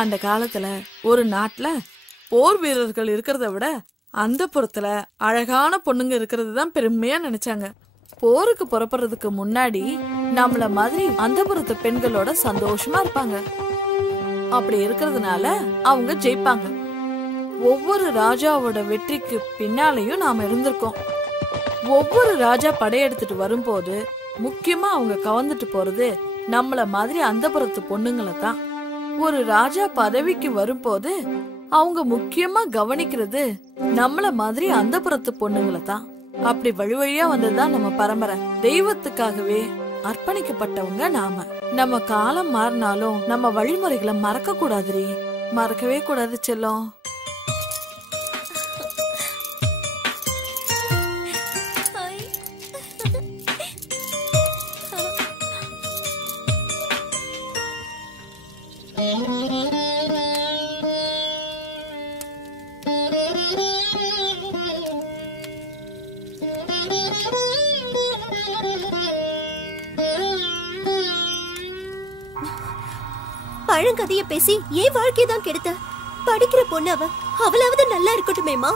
அந்த காலத்துல ஒரு நாட்டுல போர் வீரர்கள் இருக்கிறத விட அந்த புறத்துல அழகான பொண்ணுங்க இருக்கிறது தான் பெருமையா நினைச்சாங்க. போருக்கு புறப்படுறதுக்கு முன்னாடி நம்மள மாதிரி அந்த புறத்து பெண்களோட சந்தோஷமா இருப்பாங்க. அப்படி இருக்கிறதுனால அவங்க ஜெயிப்பாங்க. ஒவ்வொரு ராஜாவோட வெற்றிக்கு பின்னாலையும் நாம இருந்திருக்கோம். ஒவ்வொரு ராஜா படையெடுத்துட்டு வரும்போது முக்கியமா அவங்க கவர்ந்துட்டு போறது நம்மள மாதிரி அந்த புறத்து பொண்ணுங்களை தான். ஒரு ராஜா பதவிக்கு வரும்போது அவங்க முக்கியமா கவனிக்கிறது நம்மள மாதிரி அந்த புறத்து பொண்ணுங்களை தான். அப்படி வழி வழியா வந்ததுதான் நம்ம பரம்பரை. தெய்வத்துக்காகவே அர்ப்பணிக்கப்பட்டவங்க நாம. நம்ம காலம் மாறினாலும் நம்ம வழிமுறைகளை மறக்க கூடாதுரி. மறக்கவே கூடாது செல்லம். பழங்கதைய பேசி ஏன் வாழ்க்கையதான் கெடுத்த? படிக்கிற பொண்ணு அவளாவது நல்லா இருக்கட்டுமேமா.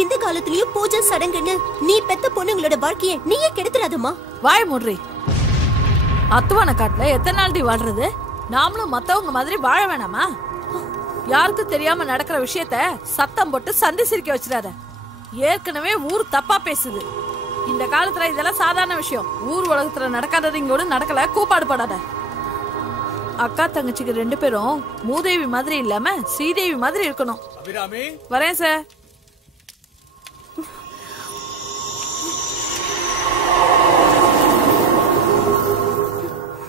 இந்த காலத்திலயும் பூஜை சடங்குன்னு நீ பெத்த பொண்ணுங்களோட வாழ்க்கைய நீயே கெடுத்துறாதம்மா. வாய் மூடுறி. அத்துவான காட்டுல எத்தனை நாள் வாழ்றது? நாமளும் மத்தவங்க மாதிரி வாழ வேணாமா? யாருக்கும் தெரியாம நடக்கிற விஷயத்த சத்தம் போட்டு சந்தி சிரிக்க வச்சிடாத. ஏற்கனவே ஊர் தப்பா பேசுது. இந்த காலத்துல இதெல்லாம் சாதாரண விஷயம். ஊர் உலகத்துல நடக்காதது இங்கோடு நடக்கல. கூப்பாடு படாத. அக்கா தங்கச்சிக்கு 2 பேரும் மூதேவி மாதிரி இல்லாம ஸ்ரீதேவி மாதிரி இருக்கணும். வரேன் சார்.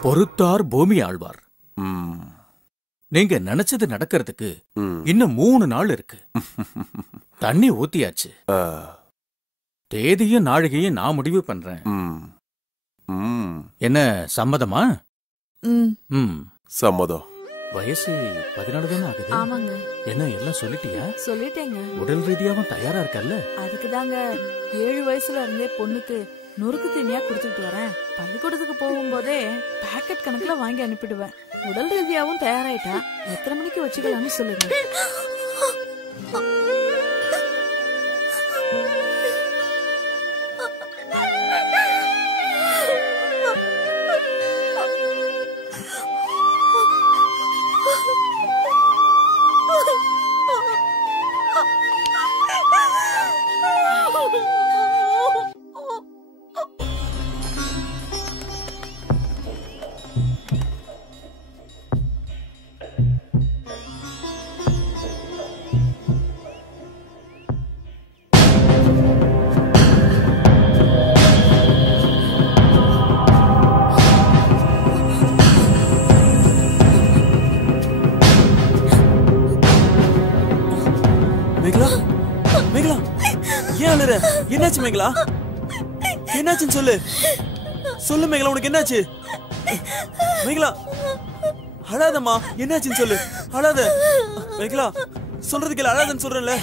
பொறுத்தார் பூமி ஆழ்வார். நீங்க நினைச்சது நடக்கிறதுக்கு இன்னும் 3 நாள் இருக்கு. தண்ணி ஊத்தியாச்சு. தேதியும் நாழிகையும் நான் முடிவு பண்றேன். என்ன சம்மதமா? சம்மதம். வயசு 14 தானே ஆகுது. ஆமாங்க. என்ன எல்லாம் சொல்லிட்டியா? சொல்லிட்டேங்க. உடல் ரீதியாவும் தயாரா இருக்கல்ல? அதுக்கு தாங்க 7 வயசுல இருந்தே பொண்ணுக்கு நொறுக்கு தீனியா குடுத்துட்டு வரேன். பள்ளிக்கூடத்துக்கு போகும்போதே பாக்கெட் கணக்குல வாங்கி அனுப்பிடுவேன். உடல் ரீதியாவும் தயாராயிட்டா எத்தனை மணிக்கு வச்சுக்கலாம்னு சொல்லுங்க. என்னாச்சு மேகலா? என்னாச்சுன்னு சொல்லு. சொல்லு மேகலா, உனக்கு என்னாச்சு? மேகலா அழாதம்மா. என்னாச்சுன்னு சொல்லு. அழாத மேகலா. சொல்றதுக்கு இல்ல, அழாதன்னு சொல்றேன்ல.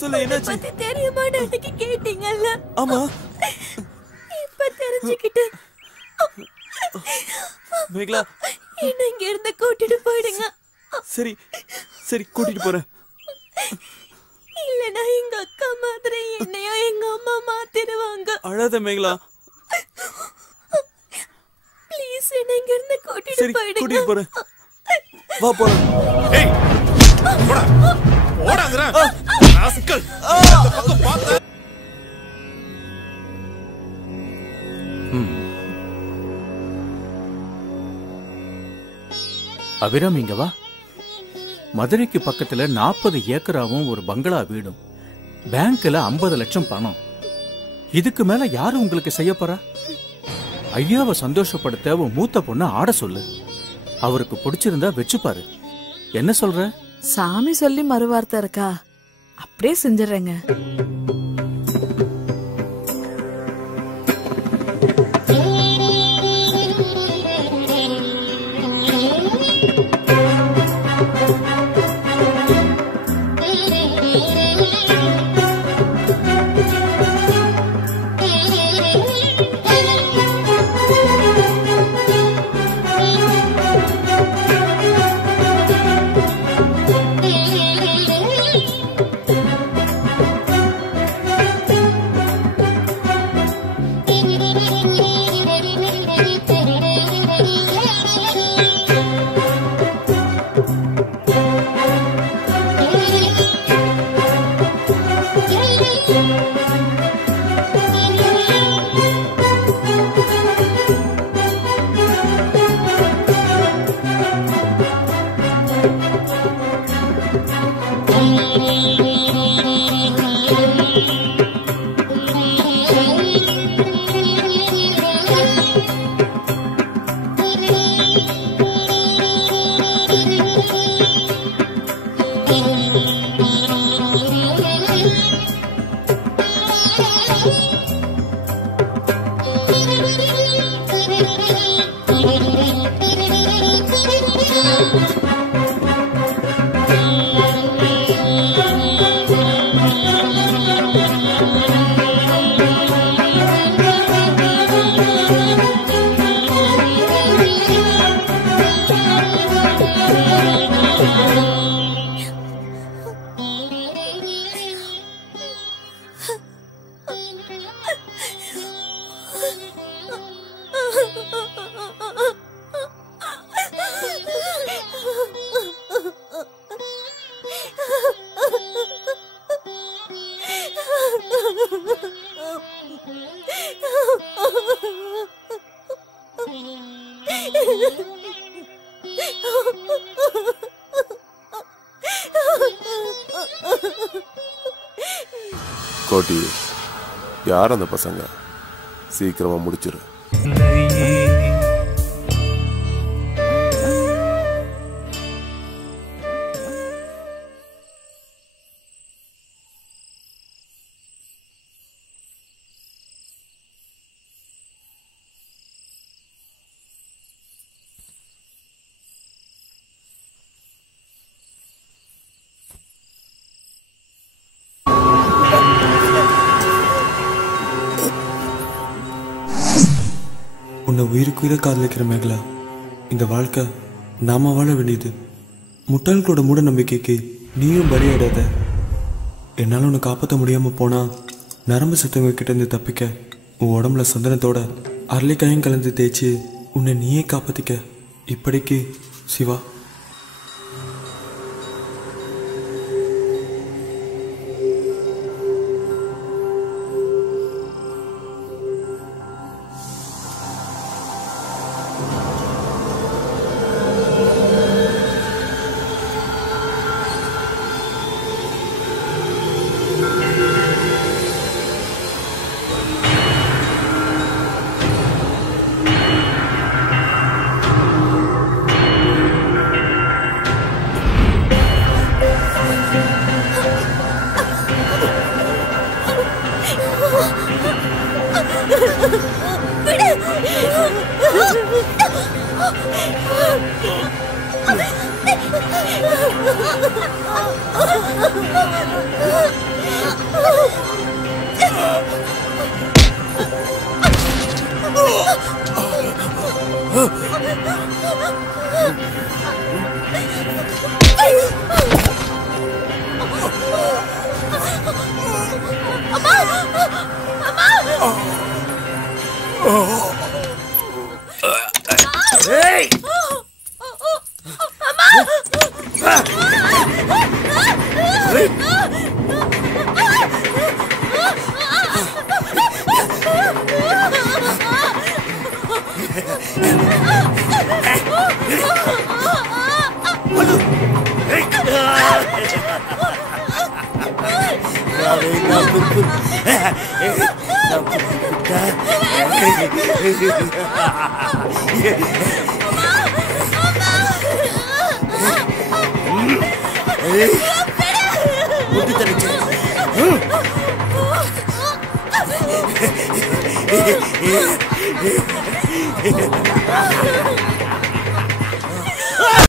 சொல்லு என்னாச்சு? தெரியுமா அன்னைக்கு கேட்டீங்கல்ல? ஆமா. இப்ப தெரிஞ்சுக்கிட்டு மேகலா என்ன இங்க இருந்து கூட்டிட்டு போயிடுங்க. சரி சரி கூட்டிட்டு போறேன். இல்லனா எங்க அக்கா மாதிரி என்னையோ எங்க அம்மா மாத்திடுவாங்க. அழாத மேகலா. ப்ளீஸ் என்ன இங்க இருந்து கூட்டிட்டு போயிடுங்க. கூட்டிட்டு போறேன். வா போலாம். ஏய் போடா போடாங்கற ராஸ்கல். அந்த பக்கம் பாத்து. அபிராமி இங்க வா. மதுரைக்கு பக்கத்துல 40 ஏக்கராவும் ஒரு பங்களா வீடும், பேங்க்ல 50 லட்சம் பணம். இதுக்கு மேல யாரு உங்களுக்கு செய்ய போறா? ஐயாவை சந்தோஷப்படுத்த உன் மூத்த பொண்ணு ஆட சொல்லு. அவருக்கு பிடிச்சிருந்தா வச்சுப்பாரு. என்ன சொல்ற? சாமி சொல்லி மறுவார்த்தை இருக்கா? அப்படியே செஞ்சிடறேங்க. கோட்டி, யார் அந்த பசங்க? சீக்கிரமா முடிச்சிரு. உன்னை உயிருக்குயிர காதலிக்கிற மேகலா, இந்த வாழ்க்கை நாம வாழ வேண்டியது. முட்டாள்களோட மூட நம்பிக்கைக்கு நீயும் பலியாடாத. என்னால் உன்னை காப்பாற்ற முடியாம போனா நரம்பு சத்தவங்க கிட்ட இருந்து தப்பிக்க உன் உடம்புல சந்தனத்தோட அரளிக்காயும் கலந்து தேய்ச்சி உன்னை நீயே காப்பாத்திக்க. இப்படிக்கு சிவா. Hey!